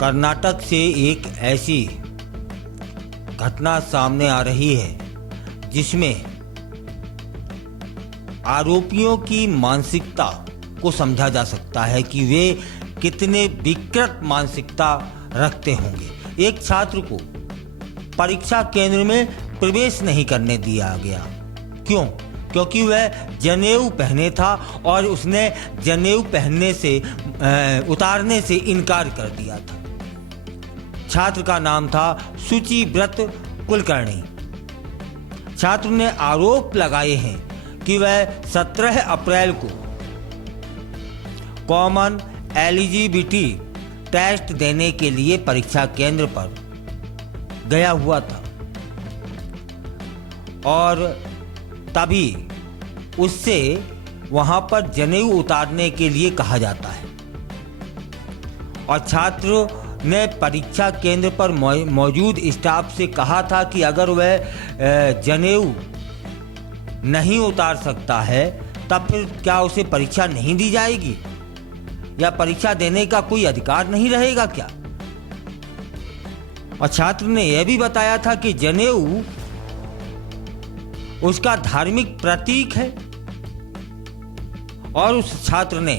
कर्नाटक से एक ऐसी घटना सामने आ रही है जिसमें आरोपियों की मानसिकता को समझा जा सकता है कि वे कितने विकृत मानसिकता रखते होंगे। एक छात्र को परीक्षा केंद्र में प्रवेश नहीं करने दिया गया। क्यों? क्योंकि वह जनेऊ पहने था और उसने जनेऊ पहनने से उतारने से इनकार कर दिया था। छात्र का नाम था शुचिव्रत कुलकर्णी। छात्र ने आरोप लगाए हैं कि वह 17 अप्रैल को कॉमन एलिजिबिलिटी टेस्ट देने के लिए परीक्षा केंद्र पर गया हुआ था और तभी उससे वहां पर जनेऊ उतारने के लिए कहा जाता है और छात्र ने परीक्षा केंद्र पर मौजूद स्टाफ से कहा था कि अगर वह जनेऊ नहीं उतार सकता है तब फिर क्या उसे परीक्षा नहीं दी जाएगी या परीक्षा देने का कोई अधिकार नहीं रहेगा क्या? और छात्र ने यह भी बताया था कि जनेऊ उसका धार्मिक प्रतीक है और उस छात्र ने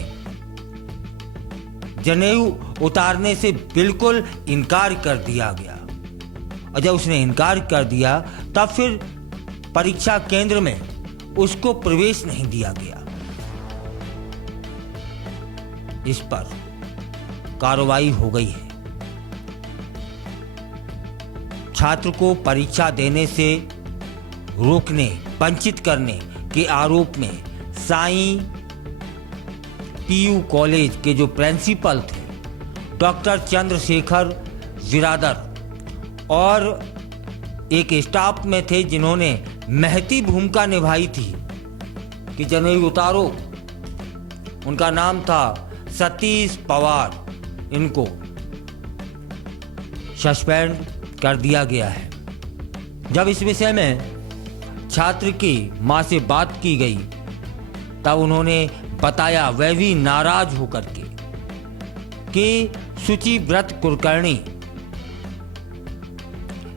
जनेऊ उतारने से बिल्कुल इनकार कर दिया गया और जब उसने इनकार कर दिया तब फिर परीक्षा केंद्र में उसको प्रवेश नहीं दिया गया। इस पर कार्रवाई हो गई है। छात्र को परीक्षा देने से रोकने, वंचित करने के आरोप में साईं पीयू कॉलेज के जो प्रिंसिपल थे डॉक्टर चंद्रशेखर बिरादर और एक स्टाफ में थे जिन्होंने महती भूमिका निभाई थी कि जनेऊ उतारो। उनका नाम था सतीश पवार। इनको सस्पेंड कर दिया गया है। जब इस विषय में छात्र की मां से बात की गई तब उन्होंने बताया, वह भी नाराज होकर के, कि शुचिव्रत कुलकर्णी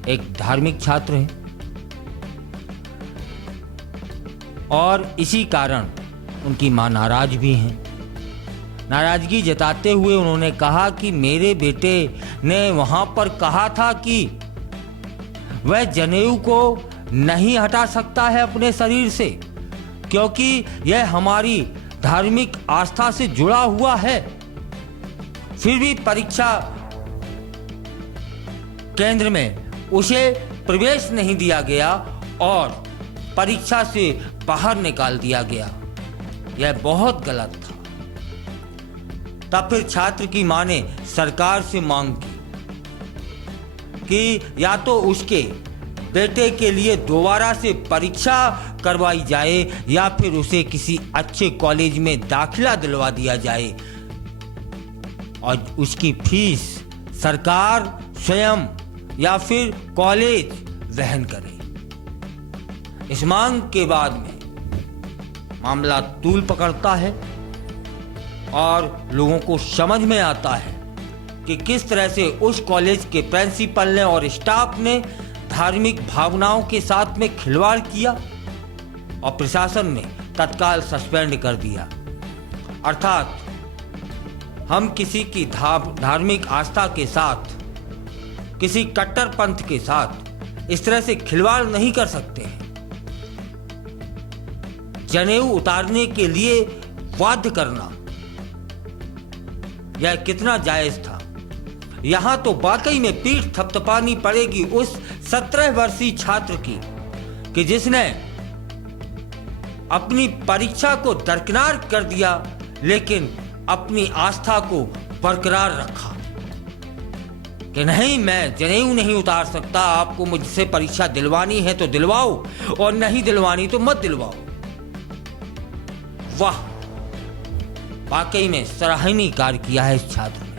एक धार्मिक छात्र हैं और इसी कारण उनकी मां नाराज भी हैं। नाराजगी जताते हुए उन्होंने कहा कि मेरे बेटे ने वहां पर कहा था कि वह जनेऊ को नहीं हटा सकता है अपने शरीर से क्योंकि यह हमारी धार्मिक आस्था से जुड़ा हुआ है। फिर भी परीक्षा केंद्र में उसे प्रवेश नहीं दिया गया और परीक्षा से बाहर निकाल दिया गया। यह बहुत गलत था। तब फिर छात्र की मां ने सरकार से मांग की कि या तो उसके बेटे के लिए दोबारा से परीक्षा करवाई जाए या फिर उसे किसी अच्छे कॉलेज में दाखिला दिलवा दिया जाए और उसकी फीस सरकार स्वयं या फिर कॉलेज वहन करे। इस मांग के बाद में मामला तूल पकड़ता है और लोगों को समझ में आता है कि किस तरह से उस कॉलेज के प्रिंसिपल ने और स्टाफ ने धार्मिक भावनाओं के साथ में खिलवाड़ किया और प्रशासन ने तत्काल सस्पेंड कर दिया। अर्थात हम किसी की धार्मिक आस्था के साथ, किसी कट्टरपंथ के साथ इस तरह से खिलवाड़ नहीं कर सकते हैं। जनेऊ उतारने के लिए बाध्य करना यह कितना जायज था। यहां तो वाकई में पीठ थपथपानी पड़ेगी उस 17 वर्षीय छात्र की कि जिसने अपनी परीक्षा को दरकिनार कर दिया लेकिन अपनी आस्था को बरकरार रखा कि नहीं, मैं जनेऊ नहीं उतार सकता, आपको मुझसे परीक्षा दिलवानी है तो दिलवाओ और नहीं दिलवानी तो मत दिलवाओ। वाह, वाकई में सराहनीय कार्य किया है इस छात्र।